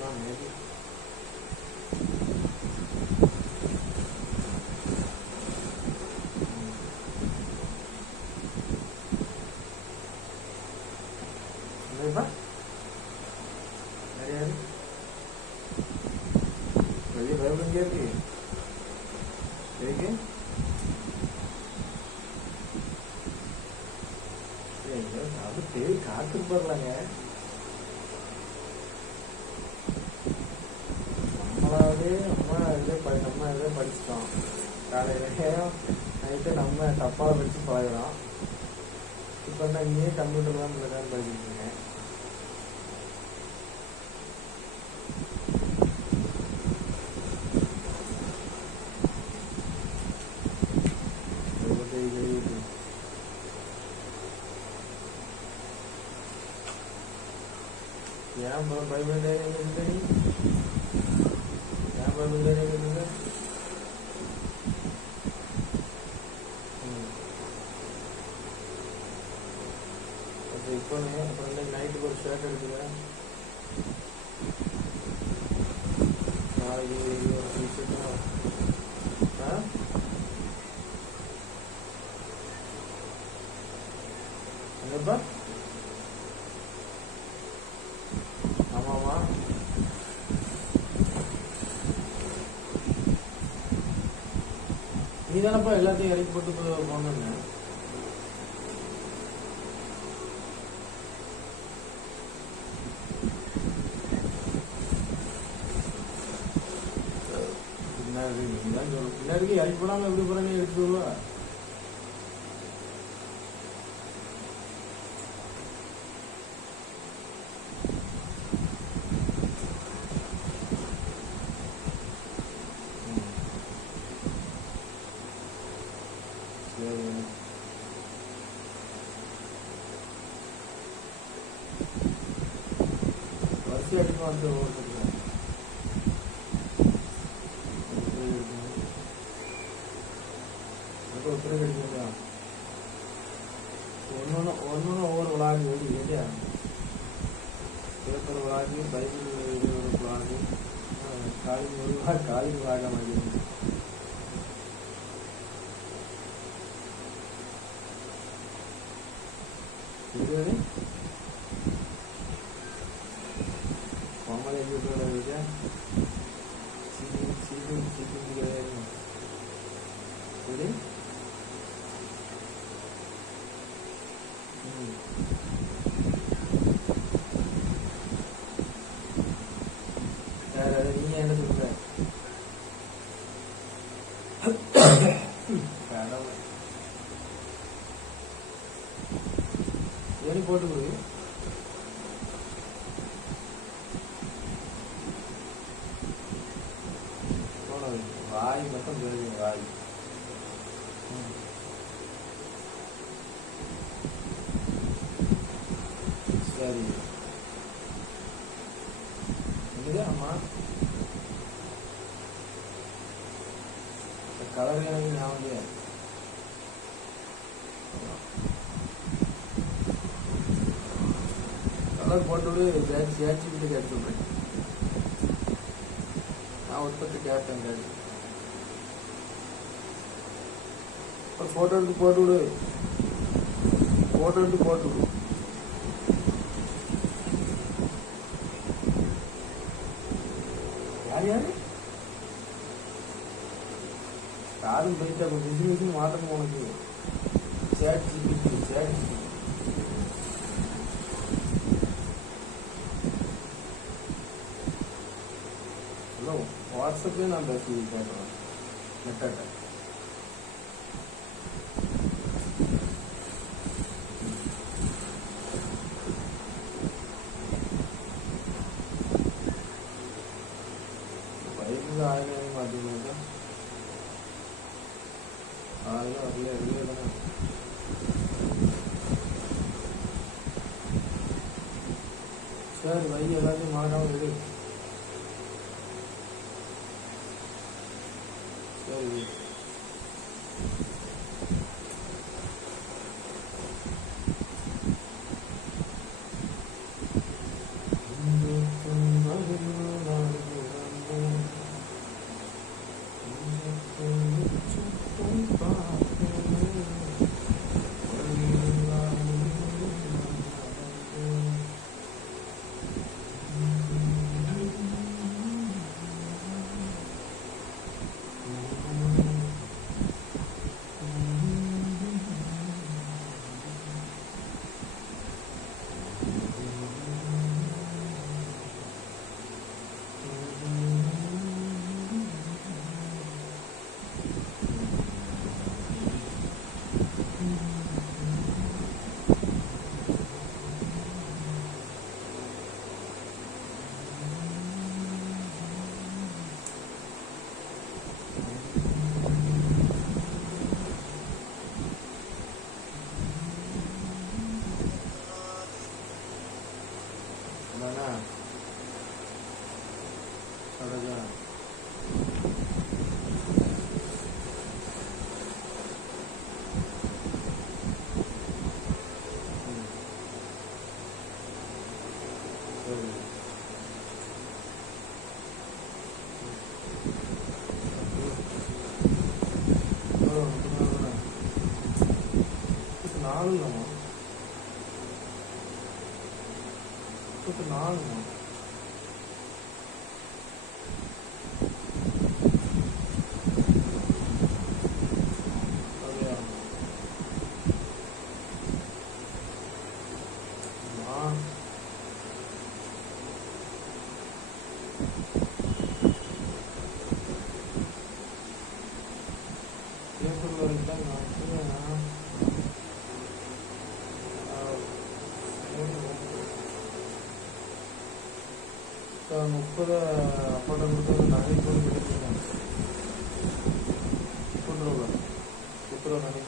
Maybe. என்னப்பா நிறைய வெளியே பயப்பட இருக்கு எதுக்கு அது தேடி காத்துட்டு போடலாங்க. நம்மளாவே நம்ம இதே படிச்சுட்டோம். காலையில நைட்டு நம்ம தப்பாக படிச்சு பழகிறோம். இப்போ என்ன இங்கேயே கம்ப்யூட்டர் தான் படிச்சுருக்கீங்க. ஏன் பைபிள் டைரி எங்க நீ ஏன் பைபிள் டைரி எங்க இப்போ அப்புறம் நைட்டுக்கு ஒரு ஷர்ட் எடுத்துக்கிறேன். நாளைக்கு ஒரு டிஷர்ட் என்னப்பா ஆமாமா நீ தானப்பா எல்லாத்தையும் இறக்கி போட்டு போனேன்னு. பின்னாடி இறக்கி போடாம எப்படி போறாங்க எடுத்துருவா. வரிசை அடிக்க வந்து ஒருத்தர் கிடைக்குங்களா ஒன்று ஒவ்வொரு விளாகு வெளியே இல்லையா. பேப்பர் விளாகு பைபிள் ஒரு விளாகு காலிங் விளாக மாதிரி இது கோமலை இருக்கா சரி நீங்க என்ன சொல்ற ஏனி போட்டு கொடு. வாய் மட்டும் தெரியுங்க வாய். சரி ஆமா கலர் எனக்கு ஞாபகம் கலர் போட்டு சேச்சுக்கிட்டு கேட்டு சொல்றேன். நான் உற்பத்தி கேட்டேன் கேட்டு போட்டோ எடுத்து போட்டு விடு. போட்டோ எடுத்து போட்டு விடு. யார் யாரு யாரும் போயிட்டு அப்போ பிசினஸ் மாற்றணும் உனக்கு. சேட் ஹலோ வாட்ஸ்அப்லேயே நான் பேசி கேட்குறேன் நெட்டாட்ட. பைக்கு 1000 மாற்றிங்க 1000 அதுலேயே தானே. சரி வை எல்லாத்தையும் மறக்காம விடு. சரி என்னன்னா அவ்வளோதான். சரி. நாலுங்கம்மா, 34ங்கம்மா. அப்படியா? நான் ஏப்ரல் வரைக்கும் தான் நான் இப்போ 30 அப்பாட்ட கொடுத்து நகை கூட கிடைக்குங்க. 30 ரூபா நகை.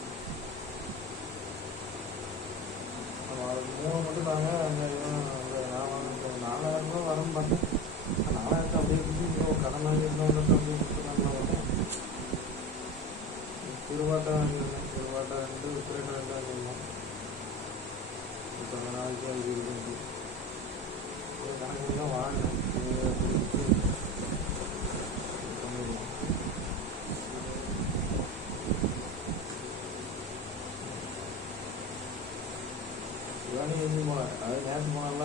ஆமாம், அது 3 மட்டும் தாங்க. அந்த நான் வாங்க 4000 ரூபா வரேன்னு பார்த்தேன். 4000 அப்படியே கொடுத்து கடன் வாங்கி இருந்தவங்க அப்படியே கொடுத்துருக்காங்களா வரும். திருவாட்டை வாங்கியிருந்தேன். திருவாட்டை வந்து உத்திரேட்டை ரெண்டு வாங்கியிருந்தோம். இப்போ அந்த நாளைக்கு அது இருக்கு. கணக்கு தான் வாங்கினேன். பண்ணிடுவோம். சிவானி எங்கே போனேன்? அது நேற்று போனால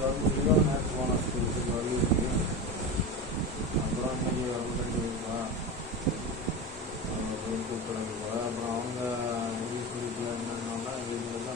கவர்மெண்ட்லேயும் நேற்று போனேன் ஸ்கூலுக்கு கவர்மெண்ட்டுக்கு. அப்புறம் இன்னைக்கு கவர்மெண்ட் கூப்பிட்றாங்க போல. அப்புறம் அவங்க